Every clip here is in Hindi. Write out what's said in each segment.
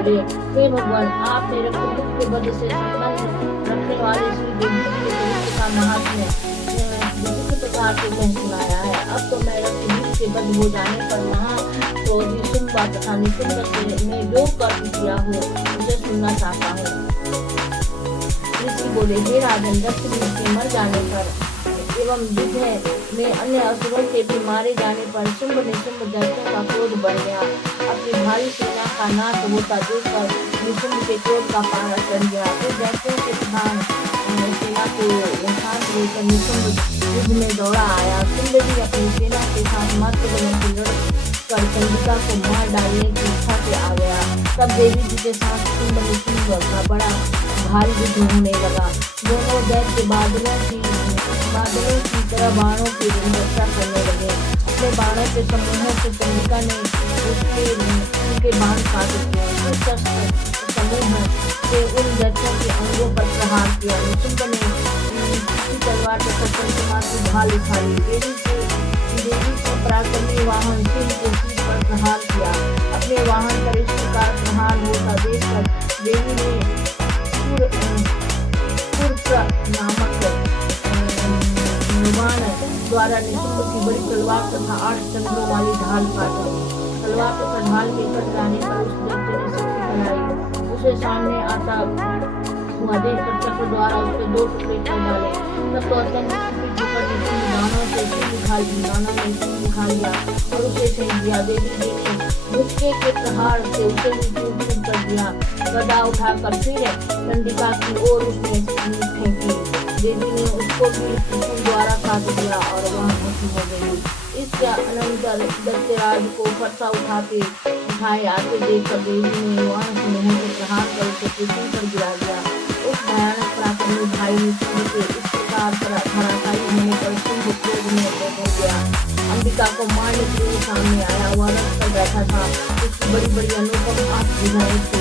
बोले, हे भगवान, आप मेरे कुटुंब के वध से संबंध रखने वाले श्री देवी जी के चरित्र का महात्म्य विचित्र प्रकार से कह सुनाया है। अब तो मैं रक्तबीज के वध हो जाने पर महाक्रोधी शुंभ तथा निशुंभ से में जो कर्म किया हो उसे सुनना चाहता हूँ। ऋषि बोले, हे राजन, रक्तबीज के मर जाने पर एवं युद्ध में अन्य असुरों के भी मारे जाने पर शुंभ निशुंभ दैत्यों का क्रोध बढ़ गया। अपनी भारी सेना का नाश होता देखकर निशुंभ के क्रोध का पारा चढ़ गया। फिर दैत्यों के प्रधान सेना को शांत लेकर निशुंभ युद्ध में दौड़ा आया। शुंभ भी अपनी सेना के साथ मात्र बलों से लड़कर चंडिका को मार डालने की इच्छा से आ गया। तब देवी जी के साथ शुंभ निशुंभ का बड़ा भारी युद्ध होने लगा। दोनों दैत्य बादलों की तरह बाणों की रक्षा करने लगे। अपने बाणों के समूहों से चंडिका ने उनके बाण काट दिए। उस समूह से उन दैत्यों के अंगों पर प्रहार किया। निशुंभ ने तलवार तथा चंद्रमा की ढाल उठाई। देवी से पराक्रमी वाहन सिंह के सिर पर प्रहार किया। अपने वाहन पर इस प्रकार प्रहार होता देखकर देवी ने नामक निर्वाण द्वारा निशुंभ की बड़ी तलवार तथा 8 चंद्रों वाली ढाल काटी। तलवार तथा ढाल के कट जाने पर उस दैत्य ने शक्ति फैलाई। उसे सामने आता हुआ देखकर चक्र द्वारा उसके 2 टुकड़े कर डाले। तब तो अत्यंत कुपित होकर निशुंभ दानों से सिर उठा लिया और उसे फेंक दिया। देवी जी ने मुक्के के प्रहार से उसे नीचे कर दिया। गदा उठाकर फिर चंडिका की ओर उसने फेंकी। देवी ने उसको भी द्वारा काट दिया और वह भस्म हो गई। इसके अनंतर दैत्यराज को फरसा उठाए आते देखकर देवी ने वहां से मुंह से प्रहार कर उसे पृथ्वी पर गिरा दिया। उस भयानक पराक्रमी भाई निशुंभ के इस प्रकार धराशायी होने पर शुंभ क्रोध में हो गया। अंबिका को मारने के लिए सामने आया। वह रथ पर बैठा था। उसकी बड़ी बड़ी अनुपम 8 भुजाएं थी।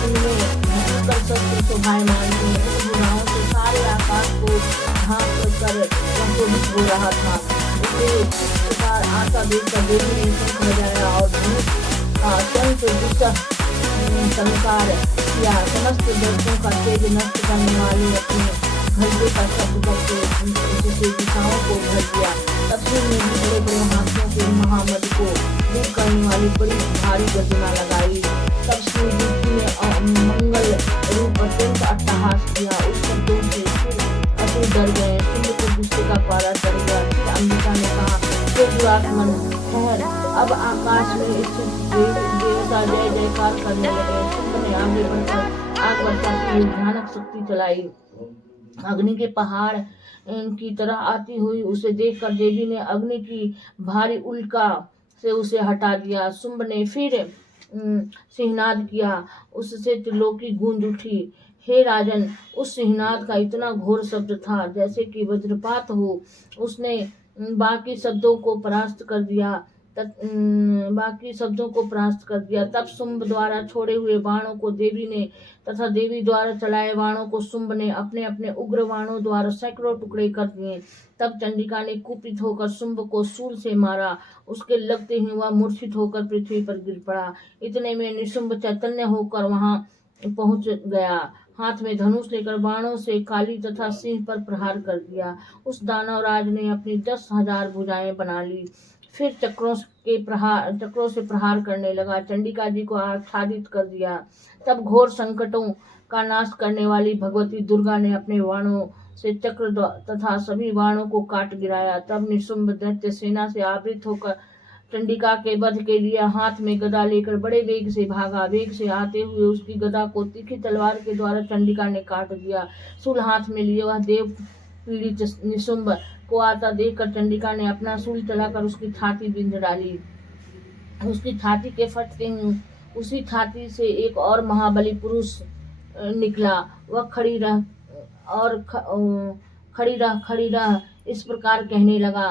उनमें भयंकर शस्त्र शोभायमान थे। उन भुजाओं से सारे आकाश को ढांक कर वह शोभित हो रहा था। उसे इस प्रकार आता देखकर देवी ने शंख बजाया और धनुष का अत्यंत संकार किया। समस्त दैत्यों का तेज नष्ट करने वाले अपने घड़े का शब्द करके दिशाओं को भर दिया। तब से ने भी बड़े बड़े हाथियों के महामद को दूर करने वाली बड़ी भारी गर्जना लगाई। तब श्री देवी ने मंगल रूप अत्यंत अट्टहास किया। उस शब्दों से फिर असुर डर गए। शुंभ को गुस्से का पारा चढ़ गया। फिर अंबिका ने कहा, हे दुरात्मन, ठहर। अब आकाश में स्थित देवता जय जयकार करने लगे। शुंभ ने आगे बढ़कर आग वर्षा की भयानक शक्ति चलाई। अग्नि के पहाड़ की तरह आती हुई उसे देखकर देवी ने अग्नि की भारी उल्का से उसे हटा दिया। शुंभ ने फिर सिंहनाद किया। उससे त्रिलोकी गूंज उठी। हे राजन, उस सिंहनाद का इतना घोर शब्द था जैसे कि वज्रपात हो। उसने बाकी शब्दों को परास्त कर दिया। तब शुंभ द्वारा छोड़े हुए बाणों को देवी ने तथा देवी द्वारा चलाए बाणों को शुंभ ने अपने अपने उग्र बाणों द्वारा सैकड़ों टुकड़े कर दिए। तब चंडिका ने कुपित होकर शुंभ को शूल से मारा। उसके लगते ही वह मूर्छित होकर पृथ्वी पर गिर पड़ा। इतने में निशुंभ चैतन्य होकर वहां पहुंच गया। हाथ में धनुष लेकर बाणों से काली तथा सिंह पर प्रहार कर दिया। उस दानवराज ने अपनी 10,000 भुजाएं बना ली। फिर चक्रों से प्रहार करने लगा। चंडिका जी को आच्छादित कर दिया। तब घोर संकटों का नाश करने वाली भगवती दुर्गा ने अपने बाणों से चक्र तथा सभी बाणों को काट गिराया। तब निशुंभ दैत्य सेना से आवृत होकर चंडिका के वध के लिए हाथ में गदा लेकर बड़े वेग से भागा। वेग से आते हुए उसकी गदा को तीखी तलवार के द्वारा चंडिका ने काट दिया। शूल हाथ में लिए वह देव पीड़ित निशुंभ को आता देखकर चंडिका ने अपना शूल चलाकर उसकी छाती बिंध डाली। उसकी छाती के फटते ही उसी छाती से एक और महाबली पुरुष निकला। वह खड़ी रह इस प्रकार कहने लगा।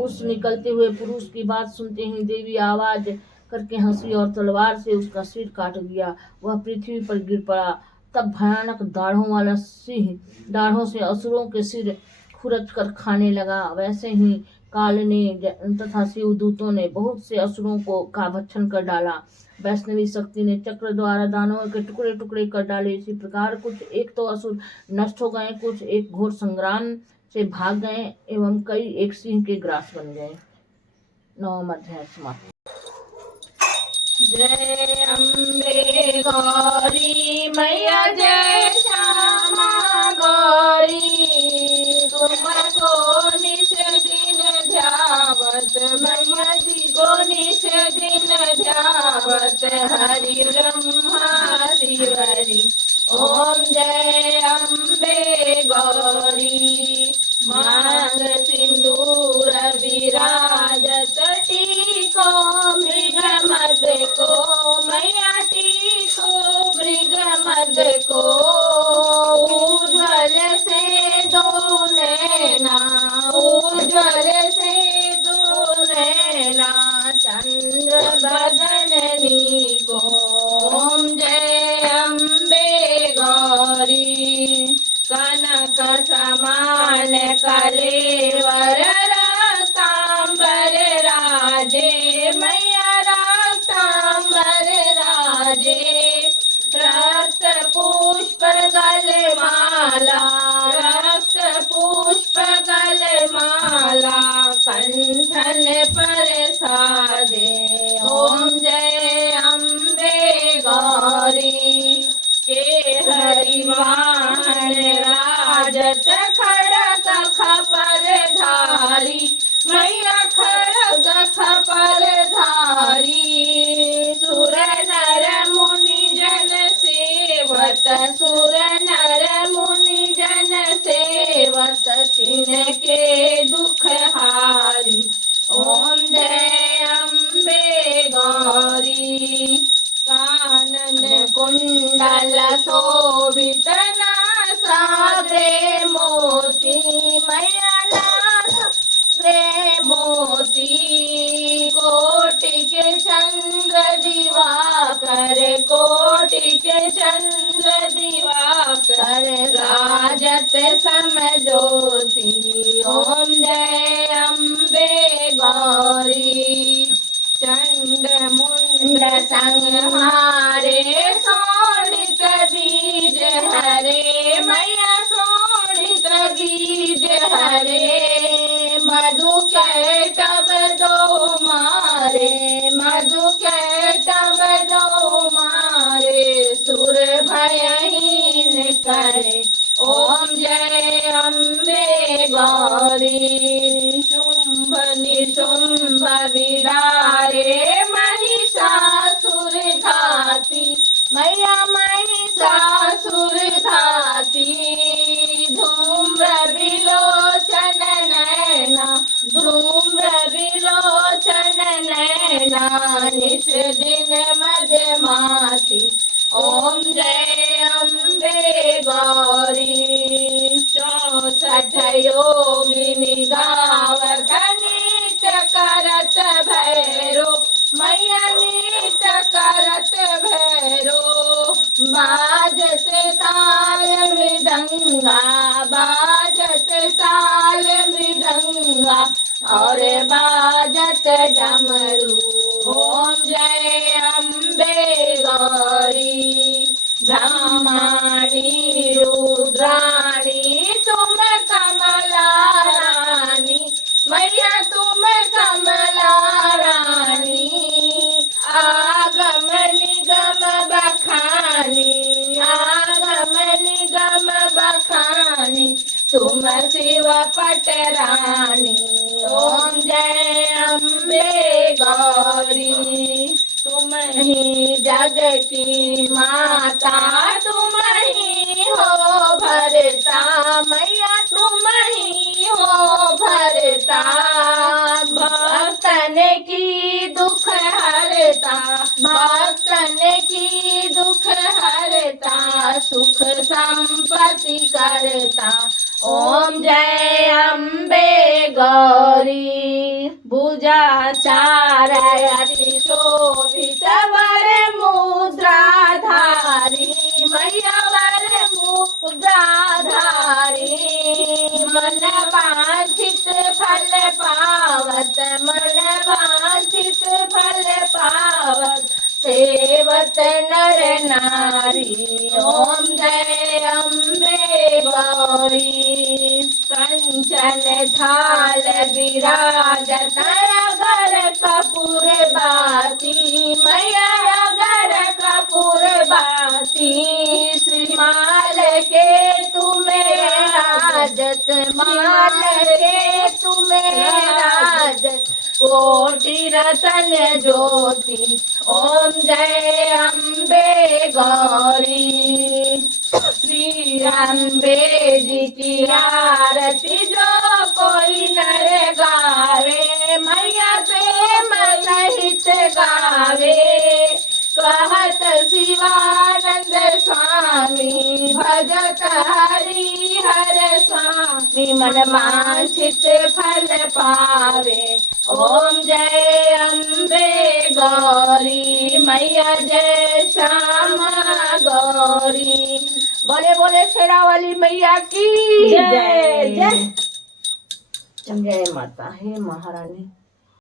उस निकलते हुए पुरुष की बात सुनते ही देवी आवाज करके हंसी और तलवार से उसका सिर काट दिया। वह पृथ्वी पर गिर पड़ा। तब भयानक दाढ़ों वाला सिंह दाढ़ों से असुरों के सिर खुरच कर खाने लगा। वैसे ही काल ने तथा शिवदूतों ने बहुत से असुरों को का भक्षण कर डाला। वैष्णवी शक्ति ने चक्र द्वारा दानवों के टुकड़े टुकड़े कर डाले। इसी प्रकार कुछ एक तो असुर नष्ट हो गए, कुछ एक घोर संग्राम से भाग गए एवं कई एक सिंह के ग्रास बन गए। 9वां अध्याय समाप्त। जय अम्बे गौरी मैया, जय श्यामा गौरी, तुमको निश दिन ध्यावत मैया जी को निश दिन ध्यावत, हरि ब्रह्मा शिवरी। ओम जय अम्बे गौरी, मांग सिंदूर विराजत, टीको मृग मद को मैया, टीको मृग मद को, उज्ज्वल से दो नैना, उज्ज्वल से दो नैना, चंद्र बदननी को। ओम जय अम्बे गौरी, कनक समान कलेवर रक्तांबर राजे मैया, रक्तांबर राजे, रक्त पुष्प गलमाला, रक्त पुष्प गलमाला, कंठन पर साजे। ओम जय अम्बे गौरी, के हरि वाहन राजत, खड़ग खपर धारी मैया, खड़ग खपर धारी, सुर नर मुनि जन सेवत, सुर नर मुनि जन सेवत, तिनके दुख हारी। ओम जय अम्बे गौरी, कानन कुंडल शोभित, नासाग्रे मोती मैया, नासाग्रे मोती, कोटि के चंद्र दिवाकर, कोटि के चंद्र दिवाकर, राजत समज्योति। ओम जय अम्बे गौरी, चंड मुंड संहारे, शोणित बीज हरे मैया, शोणित बीज हरे, मधु कैटभ दो मारे, मधु कैटभ दो मारे, सुर भयहीन करे। ओम जय अम्बे गौरी, शुंभ निशुंभ विदारे, महिषासुर घाती मैया, महिषासुर घाती, धूम्र विलोचन नैना, धूम्र विलोचन नैना, निश दिन मध्यमाती। ओम जय अम्बे गौरी, 64 योगिनी गावत, नित्य करत भैरो मैया, नित्य करत भैरो, बाजत ताल मृदंगा, बाजत ताल मृदंगा, और बाजत डमरू। ओम जय अम्बे गौरी, ब्रह्माणी रुद्राणी, तुम कमला रानी मैया, तुम कमला रानी, आगम निगम बखानी, आगम निगम बखानी, तुम शिव पटरानी। ओम जय अम्बे गौरी, तुम ही जग की माता, तुम ही हो भरता मैया, तुम ही हो भरता, भक्तन की दुख हरता, भक्तन की दुख हरता, सुख संपत्ति करता। ओम जय अम्बे गौरी, भुजा चार अति शोभित, वर मुद्राधारी मैया, वर मुद्राधारी, मन वांछित फल पावत मन वांछित फल पावत सेवत नर नारी। ओम जय अम्बे गौरी। कंचन थाल विराजत अगर कपूर बाती मैया अगर कपूर बाती। श्रीमाल के तुम्हें राजत माल के तुम्हें राजत कोटि रतन ज्योति। ओम जय अम्बे गौरी। श्री अम्बे जी की आरती जो कोई नर गावे मैया प्रेम सहित गावे। कहत शिवानंद स्वामी भजत हरि हर स्वामी मन वांछित फल पावे। ओम जय अम्बे गौरी मैया जय श्यामा गौरी। बोले बोले शेरा वाली मैया की जय जय। जय माता। हे महारानी।